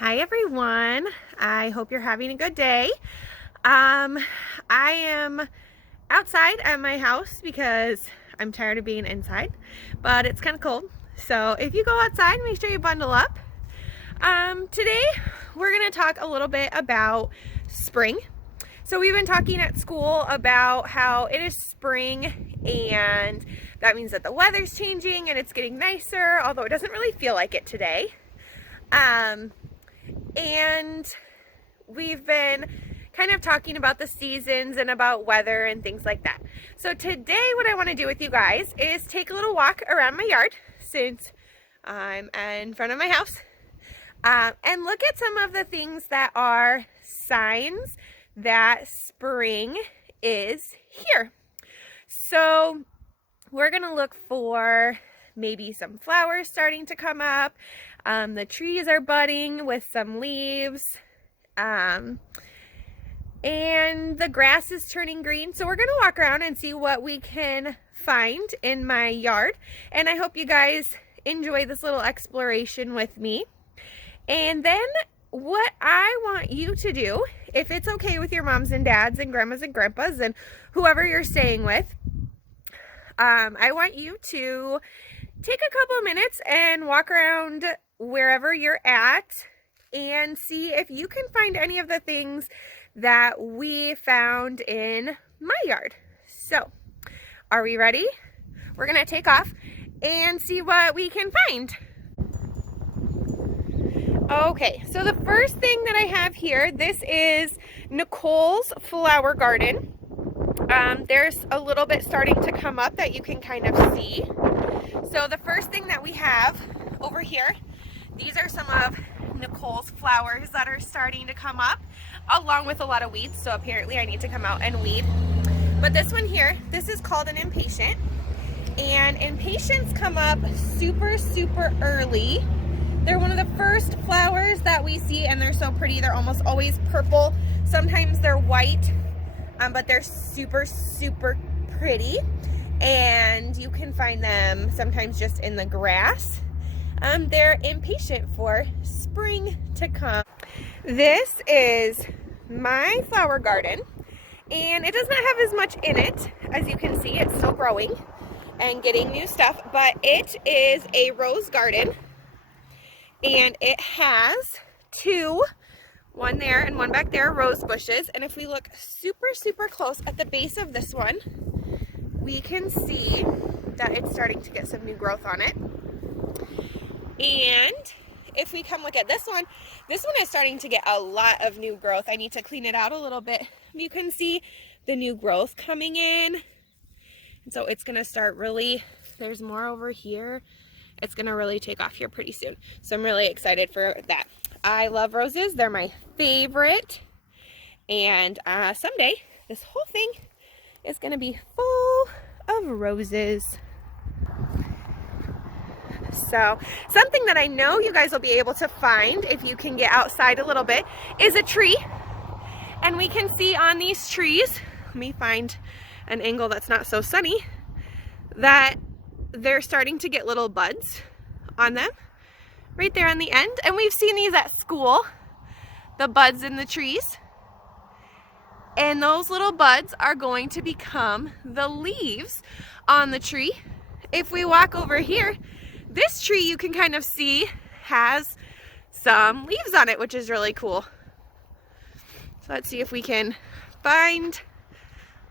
Hi everyone. I hope you're having a good day. I am outside at my house because I'm tired of being inside, but it's kind of cold. So if you go outside, make sure you bundle up. Today we're going to talk a little bit about spring. So we've been talking at school about how it is spring and that means that the weather's changing and it's getting nicer, although it doesn't really feel like it today. And we've been kind of talking about the seasons and about weather and things like that. So today what I want to do with you guys is take a little walk around my yard since I'm in front of my house, and look at some of the things that are signs that spring is here. So we're going to look for maybe some flowers starting to come up. The trees are budding with some leaves. And the grass is turning green. So we're going to walk around and see what we can find in my yard. And I hope you guys enjoy this little exploration with me. And then what I want you to do, if it's okay with your moms and dads and grandmas and grandpas and whoever you're staying with, I want you to take a couple of minutes and walk around wherever you're at and see if you can find any of the things that we found in my yard. So, are we ready? We're gonna take off and see what we can find. Okay, so the first thing that I have here, this is Nicole's flower garden. There's a little bit starting to come up that you can kind of see. So the first thing that we have over here, these are some of Nicole's flowers that are starting to come up, along with a lot of weeds. So apparently I need to come out and weed. But this one here, this is called an impatient. And impatiens come up super early. They're one of the first flowers that we see, and they're so pretty. They're almost always purple. Sometimes they're white, but they're super pretty. And you can find them sometimes just in the grass. They're impatient for spring to come. This is my flower garden, and it does not have as much in it. As you can see, it's still growing and getting new stuff, but it is a rose garden, and it has two, one there and one back there, rose bushes. And if we look super close at the base of this one, we can see that it's starting to get some new growth on it. And if we come look at this one is starting to get a lot of new growth. I need to clean it out a little bit. You can see the new growth coming in. And so it's gonna start really, there's more over here. It's gonna really take off here pretty soon. So I'm really excited for that. I love roses, they're my favorite. And someday, this whole thing is gonna be full of roses. So something that I know you guys will be able to find if you can get outside a little bit is a tree. And we can see on these trees, let me find an angle that's not so sunny, that they're starting to get little buds on them right there on the end. And we've seen these at school, the buds in the trees. And those little buds are going to become the leaves on the tree. If we walk over here, this tree you can kind of see has some leaves on it, which is really cool. So let's see if we can find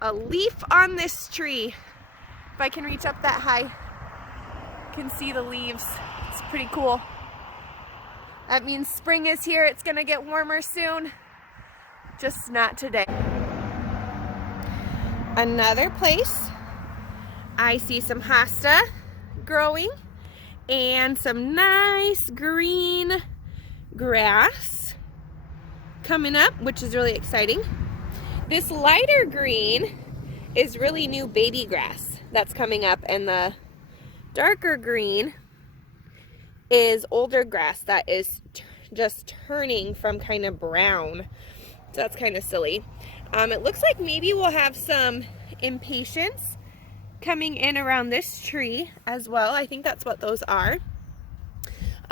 a leaf on this tree. If I can reach up that high, you can see the leaves. It's pretty cool. That means spring is here. It's gonna get warmer soon, just not today. Another place, I see some hosta growing and some nice green grass coming up, which is really exciting. This lighter green is really new baby grass that's coming up, and the darker green is older grass that is just turning from kind of brown. So that's kind of silly. It looks like maybe we'll have some impatiens coming in around this tree as well. I think that's what those are,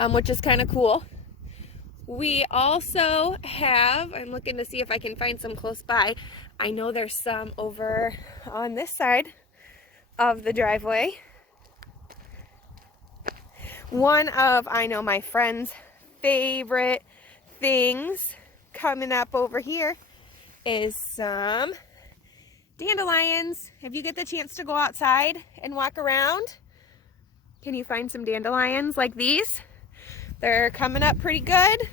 which is kind of cool. We also have, I'm looking to see if I can find some close by. I know there's some over on this side of the driveway. One of, I know, my friend's favorite things coming up over here is some dandelions. If you get the chance to go outside and walk around, can you find some dandelions like these? They're coming up pretty good.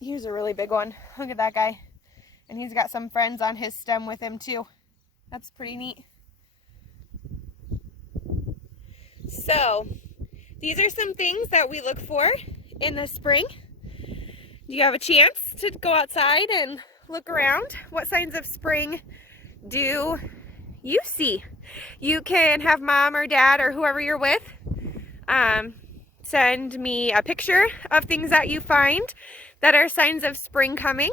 Here's a really big one. Look at that guy. And he's got some friends on his stem with him too. That's pretty neat. So, these are some things that we look for in the spring. Do you have a chance to go outside and look around? What signs of spring do you see? You can have mom or dad or whoever you're with send me a picture of things that you find that are signs of spring coming,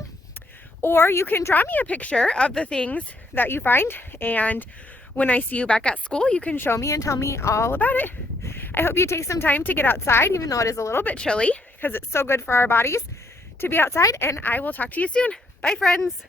or you can draw me a picture of the things that you find, and when I see you back at school you can show me and tell me all about it. I hope you take some time to get outside, even though it is a little bit chilly, because it's so good for our bodies to be outside, and I will talk to you soon. Bye, friends.